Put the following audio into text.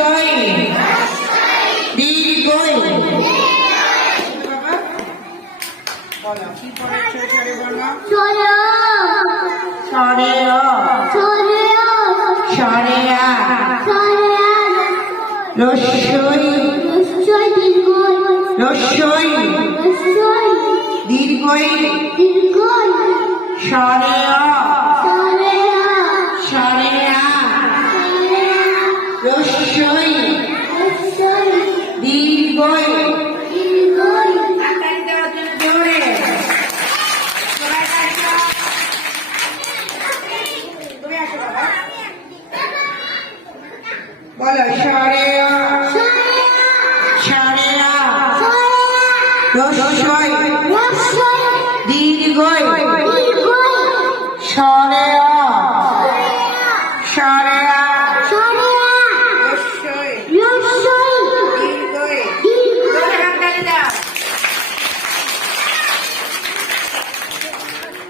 রস্যই দীর্ঘই। বলো কি পড়েছ? সরে বলো। সরে অ সরে আ রস্যই রস্যই দীর্ঘই সরে অ সরে আ রস্যই দীর্ঘই। জোরে তুমি আসো বাবা। বলো সরে অ সরে আ রস্যই দীর্ঘই সরে অ সরে